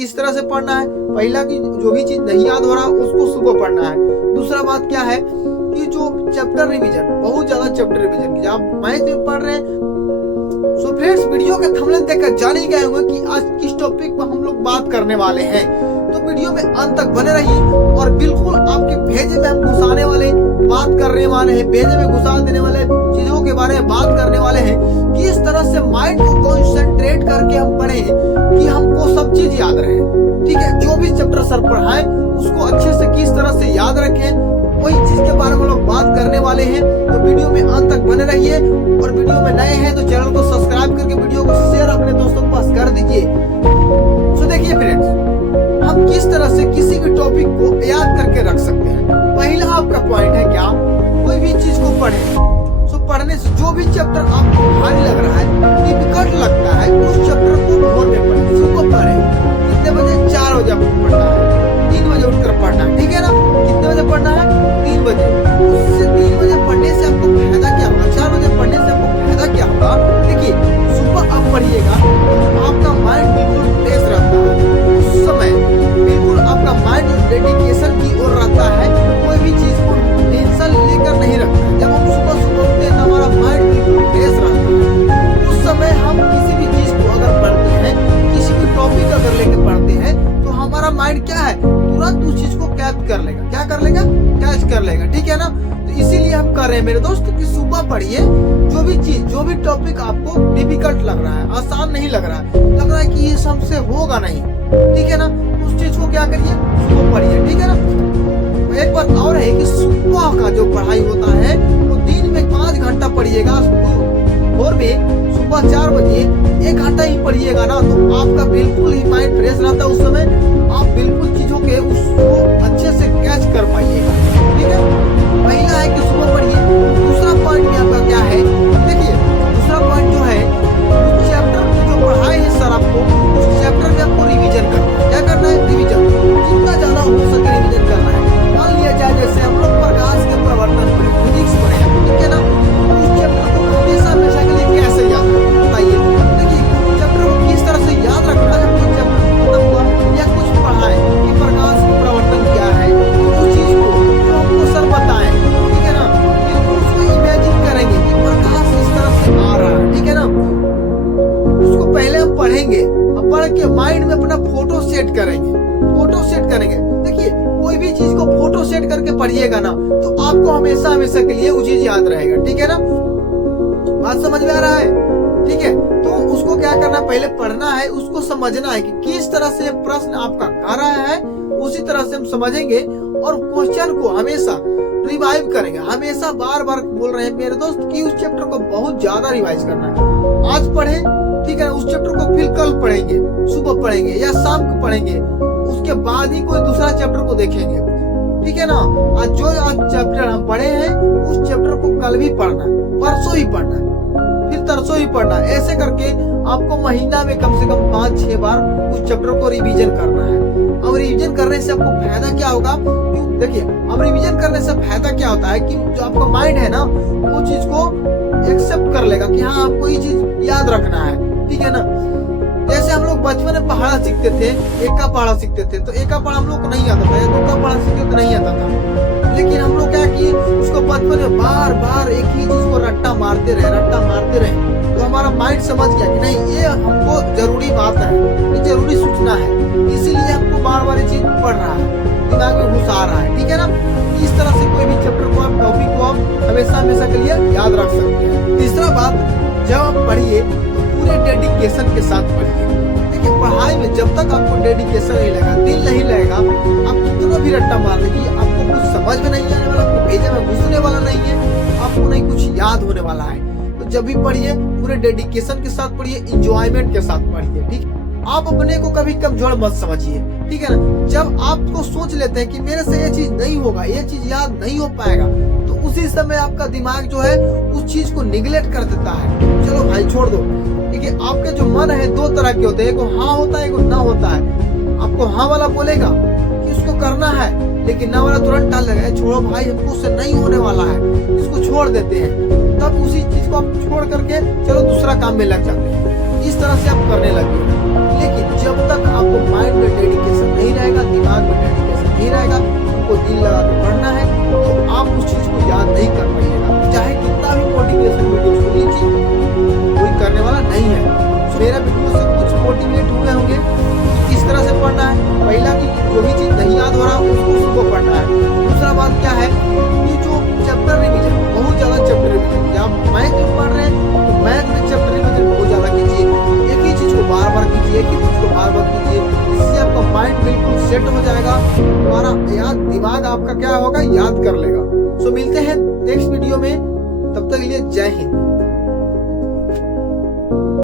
किस तरह से पढ़ना है। पहला कि जो भी चीज नहीं याद हो रहा उसको सुबह पढ़ना है। दूसरा बात क्या है कि जो चैप्टर रिवीजन, बहुत ज्यादा चैप्टर रिवीजन की, आप मैथ में पढ़ रहे हैं। सो फ्रेंड्स, वीडियो के थंबनेल देखकर जान ही गए होंगे कि आज किस टॉपिक पर हम लोग बात करने वाले हैं। तो वीडियो में अंत तक बने रहिए और बिल्कुल आपके भेजे में हम घुसाने वाले बात करने वाले हैं, भेजे में घुसा देने वाले चीजों के बारे में बात करने वाले हैं। किस तरह से माइंड को कंसंट्रेट करके हम पढ़े कि हमको सब चीज याद रहे। ठीक है, जो भी चैप्टर सर पढ़ाए उसको अच्छे से किस तरह से याद रखें, वही चीज के बारे में लोग बात करने वाले हैं। तो वीडियो में अंत तक बने रहिए और वीडियो में नए हैं तो चैनल को सब्सक्राइब करके वीडियो को शेयर अपने दोस्तों के पास कर दीजिए। तो देखिए फ्रेंड्स, हम किस तरह से किसी भी टॉपिक को याद करके रख सकते हैं। पहला आपका पॉइंट है क्या, कोई भी चीज को पढ़े। सो पढ़ने से जो भी चैप्टर आपको भारी लग रहा है, डिफिकल्ट लगता है, उस चैप्टर को भोर में पढ़े, सुबह पढ़े। कितने बजे? 4 बजे आपको पढ़ना है, 3 बजे उठकर पढ़ना है। ठीक है ना, कितने बजे पढ़ना है? 3 बजे। उससे 3 बजे पढ़ने से आपको फायदा क्या होगा? 4 बजे पढ़ने से आपको फायदा क्या होगा? देखिए, सुबह आप पढ़िएगा तो आपका माइंड बिल्कुल फ्रेश रहता है। उस समय बिल्कुल आपका माइंड डेडिकेशन की ओर रहता है, कोई भी चीज को टेंशन लेकर नहीं रखता है। जब हम सुबह उठते हैं तो हमारा माइंड बिल्कुल फ्रेश रहता है। उस समय हम किसी भी चीज को अगर पढ़ते हैं, किसी भी टॉपिक अगर लेकर पढ़ते हैं, तो हमारा माइंड क्या है, तुरंत उस चीज को कैच कर लेगा। क्या कर लेगा? कैच कर लेगा। ठीक है ना, तो इसीलिए हम कर रहे हैं मेरे दोस्त कि सुबह पढ़िए। जो भी चीज, जो भी टॉपिक आपको डिफिकल्ट लग रहा है, आसान नहीं लग रहा है कि ये सबसे होगा नहीं, ठीक है ना, उस चीज को क्या करिए, सुबह पढ़िए। ठीक है ना, एक बात और है कि सुबह का जो पढ़ाई होता है वो दिन में 5 घंटा पढ़िएगा। भोर में सुबह 4 बजे 1 घंटा ही पढ़िएगा ना, तो आपका बिल्कुल ही माइंड फ्रेश रहता है। उस समय आप बिल्कुल चीजों के उसको अच्छे से कैच कर पाइएगा। ठीक है, पहला है कि सुबह पढ़िए। दूसरा पॉइंट में आपका क्या है, देखिए दूसरा पॉइंट जो है, उस चैप्टर की जो पढ़ाई है सर आपको, उस चैप्टर में आपको रिवीजन करना है। क्या करना है? रिवीजन। जितना ज्यादा हो सके रिवीजन करना है। मान लिया जाए जैसे हम लोग प्रकाश के प्रवर्तन पढ़े, फिजिक्स पढ़े, ठीक है ना, उस चैप्टर को हमेशा हमेशा के लिए कैसे याद रखें बताइए। देखिए, चैप्टर को किस तरह से याद रखना है, कोई चैप्टर खत्म हुआ या कुछ पढ़ाए कि प्रकाश का प्रवर्तन क्या है, उस चीज को जो हमको सर बताएं, ठीक है ना, बिल्कुल उसको इमेजिन करेंगे कि प्रकाश इस तरह से आ रहा है। ठीक है ना, उसको पहले हम पढ़ेंगे, अब पढ़ के माइंड में अपना फोटो सेट करेंगे, फोटो सेट करेंगे। देखिए, कोई भी चीज को फोटो सेट करके पढ़िएगा ना, तो आपको हमेशा हमेशा के लिए वो चीज याद रहेगा। ठीक है ना, बात समझ में आ रहा है? ठीक है, तो उसको क्या करना, पहले पढ़ना है, उसको समझना है कि किस तरह से प्रश्न आपका आ रहा है, उसी तरह से हम समझेंगे और क्वेश्चन को हमेशा रिवाइव करेंगे। हमेशा बार बार बोल रहे हैं मेरे दोस्त कि उस चैप्टर को बहुत ज्यादा रिवाइज करना है। आज पढ़े, ठीक है, उस चैप्टर को फिर कल पढ़ेंगे, सुबह पढ़ेंगे या शाम को पढ़ेंगे, उसके बाद ही कोई दूसरा चैप्टर को देखेंगे। ठीक है ना, आज चैप्टर हम पढ़े हैं उस चैप्टर को कल भी पढ़ना है, परसों ही पढ़ना है, फिर तरसों ही पढ़ना है। ऐसे करके आपको महीना में कम से कम 5-6 बार उस चैप्टर को रिवीजन करना है। अब रिवीजन करने से आपको फायदा क्या होगा? देखिए, अब रिवीजन करने से फायदा क्या होता है कि जो आपका माइंड है ना, वो चीज को एक्सेप्ट कर लेगा कि हाँ आपको ये चीज याद रखना है। ठीक है ना, जैसे हम लोग बचपन में पहाड़ा सीखते थे, एक का पहाड़ा सीखते थे, तो एक का पहाड़ा हम लोग को नहीं आता था, या 2 का पहाड़ा सीखते तो नहीं आता था। लेकिन हम लोग क्या किए, उसको बचपन में बार बार एक ही चीज को रट्टा मारते रहे, तो हमारा माइंड समझ गया कि नहीं, ये हमको जरूरी बात है, ये जरूरी सूचना है, इसीलिए हमको बार बार ये चीज पढ़ रहा है, दिमाग में घुस आ रहा है। ठीक है ना, इस तरह से कोई भी चैप्टर को, आप टॉपिक को आप हमेशा हमेशा के लिए याद रख सकते हैं। तीसरा बात, जब आप पढ़िए तो पूरे डेडिकेशन के साथ पढ़िए। देखिए, पढ़ाई में जब तक आपको डेडिकेशन नहीं लगेगा, दिल नहीं लगेगा, आप कितना भी रट्टा मार लीजिए, आपको कुछ समझ में नहीं आने वाला, आपको भेजे में घुसने वाला नहीं है, आपको नहीं कुछ याद होने वाला है। तो जब भी पढ़िए पूरे डेडिकेशन के साथ पढ़िए, इंजॉयमेंट के साथ पढ़िए। ठीक, आप अपने को कभी कमजोर मत समझिए। ठीक है ना, जब आपको सोच लेते हैं कि मेरे से ये चीज नहीं होगा, ये चीज याद नहीं हो पाएगा, तो उसी समय आपका दिमाग जो है उस चीज को निगलेक्ट कर देता है। चलो भाई छोड़ दो। देखिए, आपके जो मन है 2 तरह के होते हैं, एक हाँ होता है, एक ना होता है। आपको हाँ वाला बोलेगा कि उसको करना है, लेकिन ना वाला तुरंत टाल लगेगा, छोड़ो भाई हमको उससे नहीं होने वाला है, इसको छोड़ देते हैं। तब उसी चीज को आप छोड़ करके चलो दूसरा काम में लग जाते हैं। इस तरह से आप करने लगे। लेकिन जब तक आपको माइंड में सेट हो जाएगा, तुम्हारा दिमाग आपका क्या होगा, याद कर लेगा। सो मिलते हैं नेक्स्ट वीडियो में, तब तक के लिए जय हिंद।